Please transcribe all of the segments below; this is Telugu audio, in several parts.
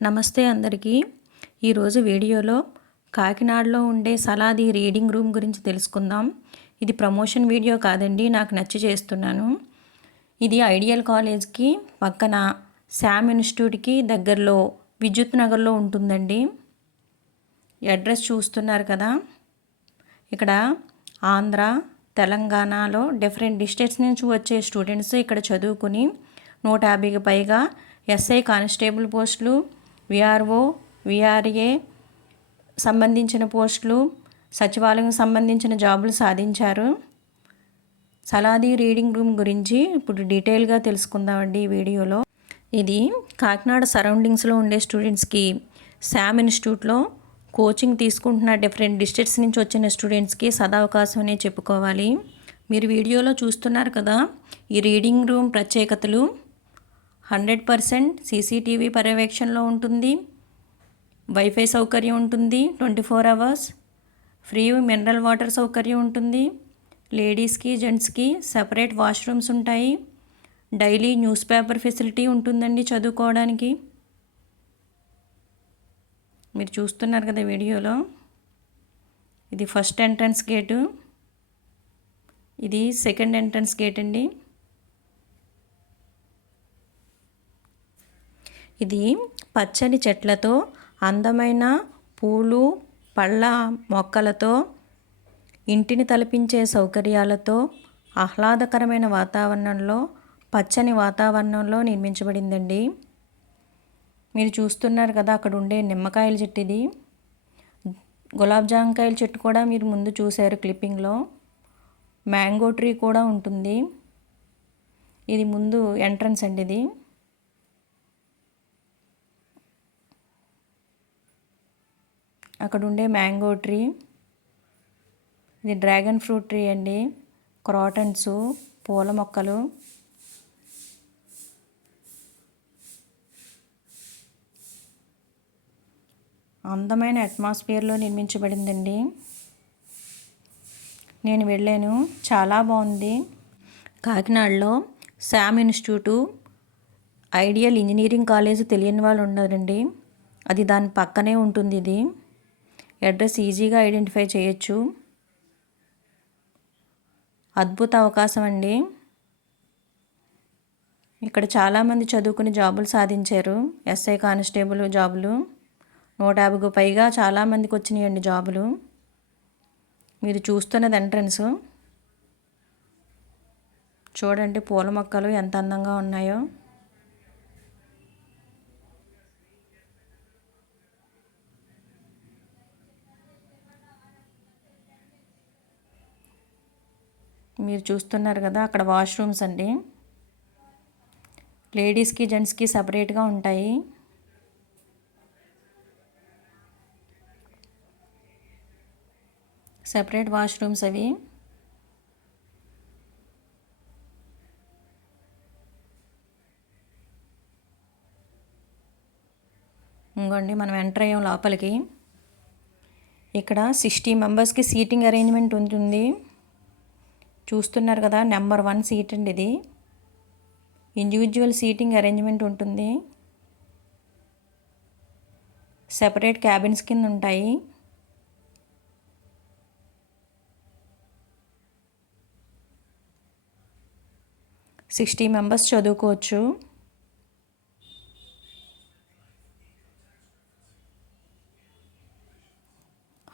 నమస్తే అందరికీ. ఈరోజు వీడియోలో కాకినాడలో ఉండే సలాది రీడింగ్ రూమ్ గురించి తెలుసుకుందాం. ఇది ప్రమోషన్ వీడియో కాదండి, నాకు నచ్చి చేస్తున్నాను. ఇది ఐడియల్ కాలేజ్కి పక్కన శామ్ ఇన్స్టిట్యూట్కి దగ్గరలో విద్యుత్ నగర్లో ఉంటుందండి. అడ్రస్ చూస్తున్నారు కదా. ఇక్కడ ఆంధ్ర, తెలంగాణలో డిఫరెంట్ డిస్ట్రిక్ట్స్ నుంచి వచ్చే స్టూడెంట్స్ ఇక్కడ చదువుకుని 150కి పైగా ఎస్ఐ కానిస్టేబుల్ పోస్టులు, విఆర్ఓ, విఆర్ఏ సంబంధించిన పోస్టులు, సచివాలయం సంబంధించిన జాబులు సాధించారు. సలాది రీడింగ్ రూమ్ గురించి ఇప్పుడు డీటెయిల్గా తెలుసుకుందామండి ఈ వీడియోలో. ఇది కాకినాడ సరౌండింగ్స్లో ఉండే స్టూడెంట్స్కి శామ్ ఇన్స్టిట్యూట్లో కోచింగ్ తీసుకుంటున్న డిఫరెంట్ డిస్ట్రిక్ట్స్ నుంచి వచ్చిన స్టూడెంట్స్కి సదవకాశం అనే చెప్పుకోవాలి. మీరు వీడియోలో చూస్తున్నారు కదా, ఈ రీడింగ్ రూమ్ ప్రత్యేకతలు 100% సీసీటీవీ పర్యవేక్షణలో ఉంటుంది. వైఫై సౌకర్యం ఉంటుంది, 24 అవర్స్ ఫ్రీ మినరల్ వాటర్ సౌకర్యం ఉంటుంది. లేడీస్కి జెంట్స్కి సెపరేట్ వాష్రూమ్స్ ఉంటాయి. డైలీ న్యూస్ పేపర్ ఫెసిలిటీ ఉంటుందండి చదువుకోవడానికి. మీరు చూస్తున్నారు కదా వీడియోలో, ఇది ఫస్ట్ ఎంట్రన్స్ గేటు, ఇది సెకండ్ ఎంట్రన్స్ గేట్ అండి. ఇది పచ్చని చెట్లతో, అందమైన పూలు పళ్ళ మొక్కలతో, ఇంటిని తలపించే సౌకర్యాలతో, ఆహ్లాదకరమైన వాతావరణంలో, పచ్చని వాతావరణంలో నిర్మించబడిందండి. మీరు చూస్తున్నారు కదా, అక్కడ ఉండే నిమ్మకాయల చెట్టు ఇది. గులాబ్ జామకాయల చెట్టు కూడా మీరు ముందు చూశారు క్లిప్పింగ్లో. మ్యాంగో ట్రీ కూడా ఉంటుంది. ఇది ముందు ఎంట్రన్స్ అండి. ఇది అక్కడ ఉండే మ్యాంగో ట్రీ. ఇది డ్రాగన్ ఫ్రూట్ ట్రీ అండి. క్రాటన్స్, పూల మొక్కలు. అందమైన అట్మాస్ఫియర్లో నిర్మించబడిందండి. నేను వెళ్ళాను, చాలా బాగుంది. కాకినాడలో Sam institute ideal engineering college తెలియని వాళ్ళు ఉన్నారండి. అది దాని పక్కనే ఉంటుంది. ఇది అడ్రస్ ఈజీగా ఐడెంటిఫై చేయొచ్చు. అద్భుత అవకాశం అండి. ఇక్కడ చాలామంది చదువుకుని జాబులు సాధించారు. ఎస్ఐ కానిస్టేబుల్ జాబులు 150కు పైగా చాలామందికి వచ్చినాయండి జాబులు. మీరు చూస్తున్నది ఎంట్రన్స్. చూడండి పూల మొక్కలు ఎంత అందంగా ఉన్నాయో. మీరు చూస్తున్నారు కదా, అక్కడ వాష్రూమ్స్ అండి. లేడీస్కి జెంట్స్కి సపరేట్గా ఉంటాయి. సెపరేట్ వాష్రూమ్స్ అవి. ఇంకోండి మనం ఎంటర్ అయ్యాం లోపలికి. ఇక్కడ 60 మెంబర్స్కి సీటింగ్ అరేంజ్మెంట్ ఉంటుంది. చూస్తున్నారు కదా, నెంబర్ 1 సీట్ అండి ఇది. ఇండివిజువల్ సీటింగ్ అరేంజ్మెంట్ ఉంటుంది. సెపరేట్ క్యాబిన్స్ కింద ఉంటాయి. సిక్స్టీ మెంబర్స్ చదువుకోవచ్చు.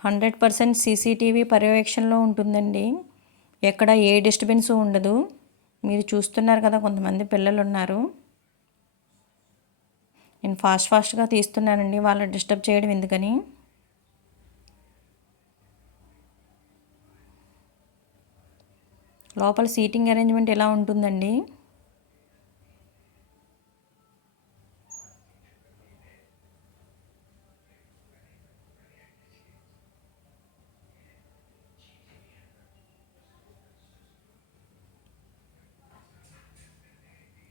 %% సీసీటీవీ పర్యవేక్షణలో ఉంటుందండి. ఎక్కడ ఏ డిస్టర్బెన్స్ ఉండదు. మీరు చూస్తున్నారు కదా, కొంతమంది పిల్లలు ఉన్నారు. నేను ఫాస్ట్గా తీస్తున్నానండి, వాళ్ళు డిస్టర్బ్ చేయడం ఎందుకని. లోపల సీటింగ్ అరేంజ్మెంట్ ఎలా ఉంటుందండి.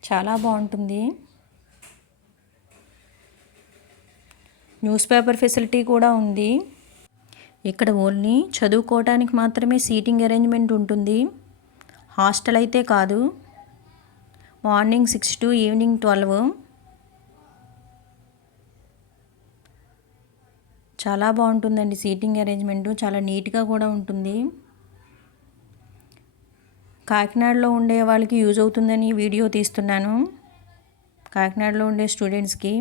చాలా బాగుంటుంది. న్యూస్ పేపర్ ఫెసిలిటీ కూడా ఉంది. ఇక్కడ ఓన్లీ చదువుకోవడానికి మాత్రమే సీటింగ్ అరేంజ్మెంట్ ఉంటుంది. హాస్టల్ అయితే కాదు. Morning 6 to evening 12. చాలా బాగుంటుందండి సీటింగ్ అరేంజ్మెంటు, చాలా నీట్గా కూడా ఉంటుంది. కాకినాడలో ఉండే వాళ్ళకి యూజ్ అవుతుందని వీడియో తీస్తున్నాను. కాకినాడలో ఉండే స్టూడెంట్స్కి.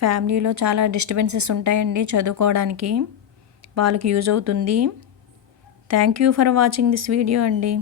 ఫ్యామిలీలో చాలా డిస్టర్బెన్సెస్ ఉంటాయండి చదువుకోవడానికి, వాళ్ళకి యూజ్ అవుతుంది. Thank you for watching this video అండి.